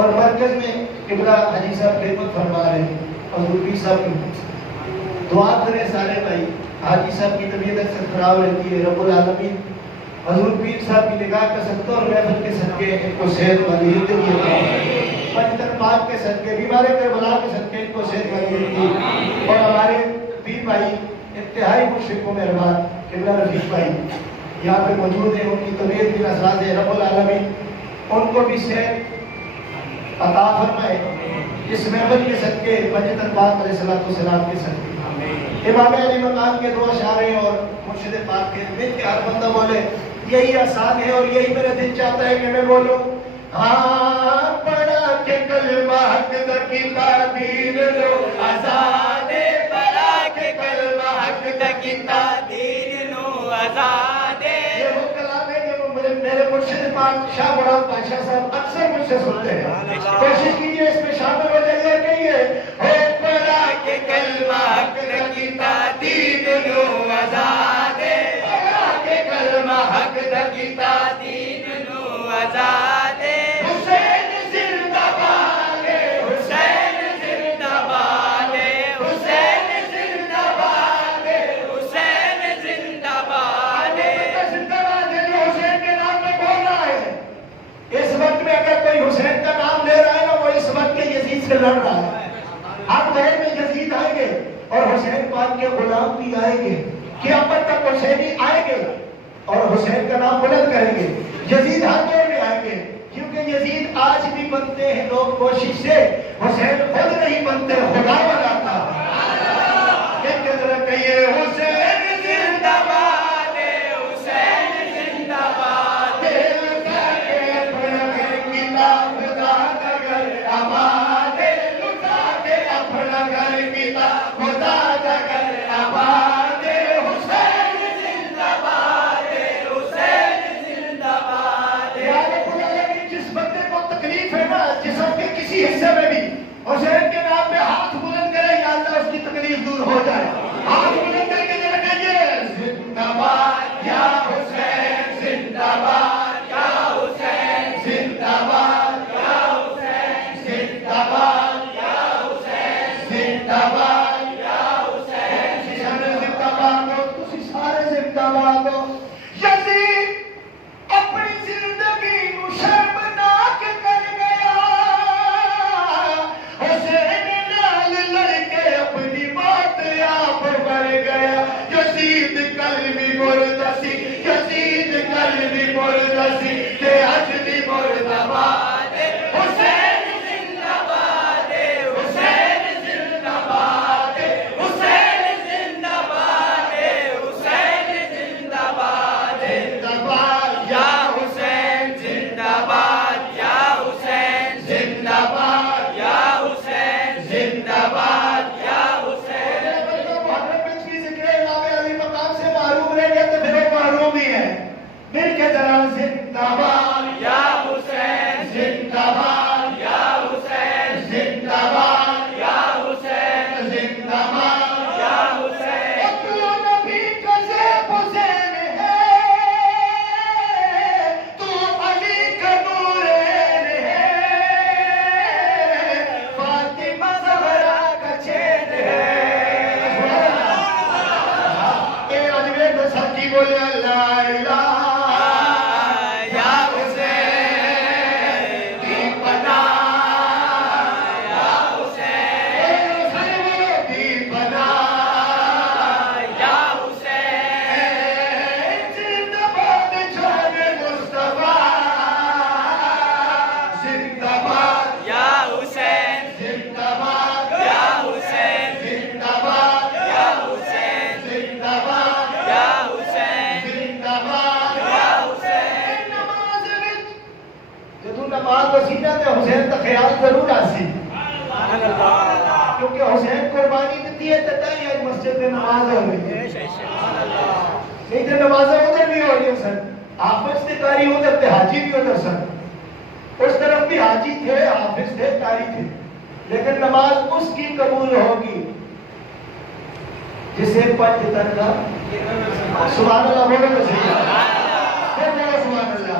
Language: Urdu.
اور مرکز میں قبلہ حاجی صاحب خدمت فرما رہے ہیں، حضور پیر صاحب کی دعا کریں سارے بھائی. حاجی صاحب کی طبیعت اکثر خراب رہتی ہے، رب العالمین حضور پیر صاحب کی نگاہ کا صدقہ اور محفل کے صدقے ان کو صحت والی زندگی عطا فرمائے. پنجتن پاک کے صدقے، بیمار کربلا کے صدقے ان کو صحت والی زندگی. اور ہمارے پیر بھائی انتہائی مشرق و مہربان قبلہ رفیق بھائی یہاں پہ موجود ہیں، ان کی طبیعت بھی ناساز ہے، رب العالمین ان کو بھی صحت عطا فرمائے. اس محفل کے صدقے، پنجتن پاک علیہ السلام کے صدقے. امام علی مقام کے دو اشعار اور مرشد پاک کے مل کے ہر بندہ بولے، یہی آسان ہے اور یہی میرا دل چاہتا ہے کہ میں بولوں. ہاں پڑھا کہ کلمہ حق کی تعبیر لو آزاد، پڑھا کہ کلمہ حق کی تعبیر لو آزاد. یہ وہ کلام ہے جو میرے مرشد پاک شاہ مراد بادشاہ صاحب اکثر مجھ سے سنتے ہیں. کوشش کیجئے اس میں شامل ہو جائیے. کہیے پڑھا کہ کلمہ حق کی تعبیر لو آزاد، پڑھا کہ کلمہ حق کی تعبیر لو آزاد. حسین زندہ باد، حسین زندہ باد، حسین زندہ باد، حسین زندہ باد. زندہ باد ہے جو حسین کے نام میں بول رہا ہے. اس وقت میں اگر کوئی حسین کا نام لے رہا ہے نا، وہ اس وقت کے یزید سے لڑ رہا ہے. اب دور میں یزید آئیں گے اور حسین پاک کے غلام بھی آئیں گے. قیامت تک حسینی آئیں گے اور حسین کا نام بلند کریں گے. یزید ہر دور میں آئیں گے، کیونکہ یزید آج بھی بنتے ہیں لوگ کوشش سے، حسین خود نہیں بنتے، خدا بناتا. کہیے حسین زندہ باد، حسین زندہ باد. لٹا کے اپنا گھر قلعہ خدا کا گھر آباد، لٹا کے اپنا گھر قلعہ خدا کا گھر آباد. حسین زندہ باد، حسین زندہ باد. جس بندے کو تکلیف ہے نا جسم کے کسی حصے میں بھی، حسین کے نام پہ ہاتھ بلند کرے، یا اللہ اس کی تکلیف دور ہو جائے. ہاتھ بلند کر کے ذرا کہیے زندہ باد یا حسین، زندہ باد یا حسین، زندہ باد یا حسین، زندہ باد یا حسین، زندہ باد یا حسین. زندہ باد ہو تسی سارے زندہ باد ہو. یزید اپنی زندگی کو شرمناک کر گیا، حسین نال لڑ کے اپنی بات آپ بڑھ گیا. یزید قلبی مردہ سی، یزید قلبی مردہ سی، کہ اج بھی مردہ باد. حسین زندہ باد، حسین زندہ باد، حسین زندہ باد، حسین زندہ باد. زندہ باد یا حسین، زندہ باد یا حسین، زندہ باد یا حسین، زندہ باد یا حسین. محرم میں کی ذکر امام علی مقام سے معروم رہ گیا تو پھر وہ معروم ہی ہے. مل کے ذرا زندہ باد یا حسین، زندہ باد یا حسین، زندہ باد یا حسین، زندہ باد یا حسین. اپنا نبی کا زیب حسین ہے، تو علی کا نورین ہے، فاطمہ زہرا کا چین ہے. اے اجمیر میں سچی بولے اللہ الہ یا حسین کی پناہ، یا حسین کی پناہ، یا حسین. زندہ باد جان مصطفیٰ، زندہ باد یا حسین، زندہ باد یا حسین، زندہ باد یا حسین، زندہ باد یا حسین، زندہ باد یا حسین. نماز وچ جدوں نماز وسیلہ تے حسین دا خیال ضرور آسی، کیونکہ حسین قربانی دیتی ہے تے آج مسجد میں نماز ہو رہی ہے. نہیں تو نمازیں ادھر بھی ہو رہی ہیں سن، حافظ تھے قاری ادھر تھے، حاجی بھی ادھر سن. اس طرف بھی حاجی تھے، حافظ تھے، قاری تھے. لیکن نماز اس کی قبول ہوگی جسے پنج تن کا سبحان اللہ بولو تو صحیح ہے. سبحان اللہ.